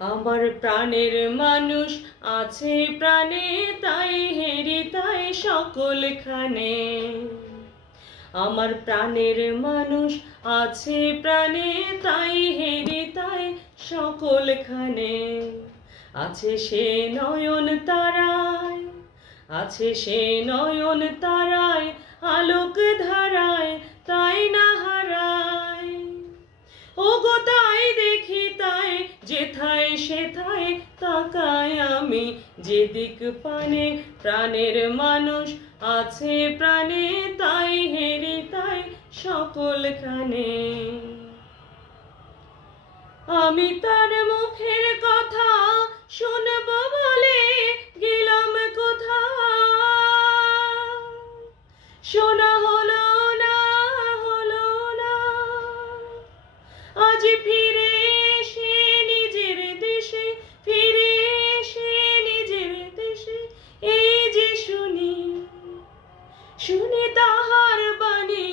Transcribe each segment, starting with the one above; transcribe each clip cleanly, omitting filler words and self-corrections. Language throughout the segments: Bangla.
আমার প্রাণের মানুষ আছে প্রাণে, তাই হেরি তাই সকলখানে। আমার প্রাণের মানুষ আছে প্রাণে, তাই হেরি তাই সকলখানে। আছে সে নয়ন তারায়, আছে সে নয়ন তারায়, আলোক ধারায় তাই না হারায়। ওগো তাই দেখি তাই যেথায় সেথায় তাকাই আমি, যেদিক পানে প্রাণের মানুষ আছে প্রাণে, তাই হেরি তাই সকলখানে। আমি তার মুখের কথা শুনব বলে গেলাম কোথা, শোনা হলো না, হলো না। আজ ফিরে এসে নিজের দেশে, ফিরে এসে নিজের দেশে, এই যে শুনি, শুনি তাহার বাণী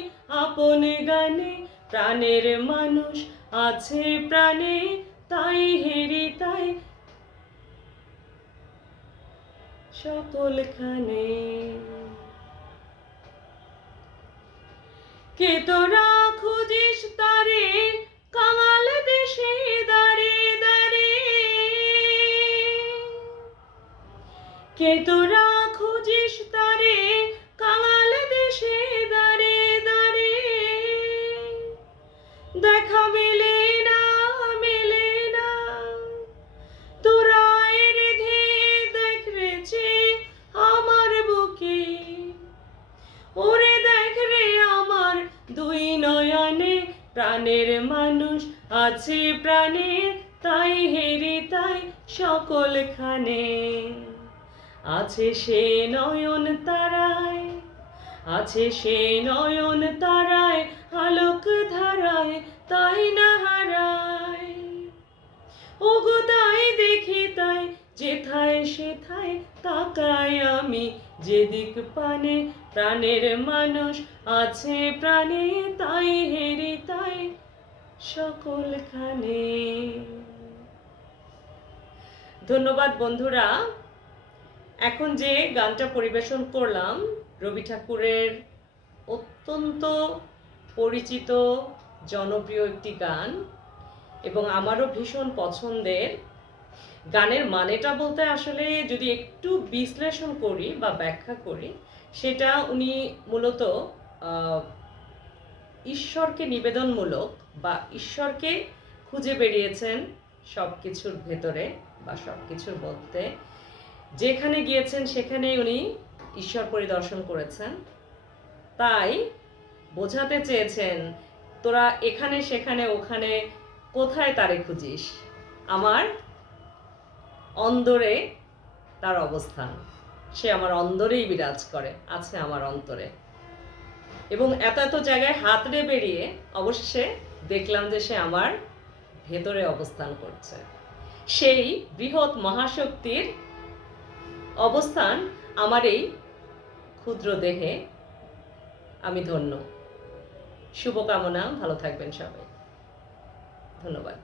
আপন গানে। প্রাণের মানুষ আছে প্রাণে, তাই হেরি তাই সকলখানে। কে তোরা খুঁজিস তারে কাঙাল দেশে দাঁড়ে দাঁড়ে, কে তোরা খুঁজিস তারে কাঙাল দেশে দাঁড়ে দাঁড়ে। দেখা মেলে না, মেলে না, তোরা এর ধে দেখ রেছে আমার বুকে। ওরে দেখ রে আমার দুই নয়নে, প্রাণের মানুষ আছে প্রাণে, তাই হেরি তাই সকলখানে। আছে সে নয়ন তারায়, আছে সে নয়ন তারায়, আলোক ধারায় তাই না হারায়। ওগো তাই দেখি তাই যেথায় সেথায় তাকাই আমি, যেদিক পানে প্রাণের মানুষ আছে প্রাণে, তাই হেরি তাই সকলখানে। ধন্যবাদ বন্ধুরা। এখন যে গানটা পরিবেশন করলাম রবি ঠাকুরের অত্যন্ত পরিচিত জনপ্রিয় একটি গান, এবং আমারও ভীষণ পছন্দের। গানের মানেটা বলতে আসলে যদি একটু বিশ্লেষণ করি বা ব্যাখ্যা করি, সেটা উনি মূলত ঈশ্বরকে নিবেদনমূলক বা ঈশ্বরকে খুঁজে বেরিয়েছেন সব কিছুর ভেতরে বা সব কিছুর মধ্যে। যেখানে গিয়েছেন সেখানেই উনি ঈশ্বর পরিদর্শন করেছেন। তাই বোঝাতে চেয়েছেন, তোরা এখানে সেখানে ওখানে কোথায় তারে খুঁজিস, আমার অন্তরে তার অবস্থান। সে আমার অন্তরেই বিরাজ করে, আছে আমার অন্তরে। এবং এত এত জায়গায় হাতড়ে বেরিয়ে অবশেষে দেখলাম যে সে আমার ভেতরে অবস্থান করছে। সেই বৃহৎ মহাশক্তির অবস্থান আমার এই ক্ষুদ্র দেহে। আমি ধন্য। শুভকামনা, ভালো থাকবেন সবাই। ধন্যবাদ।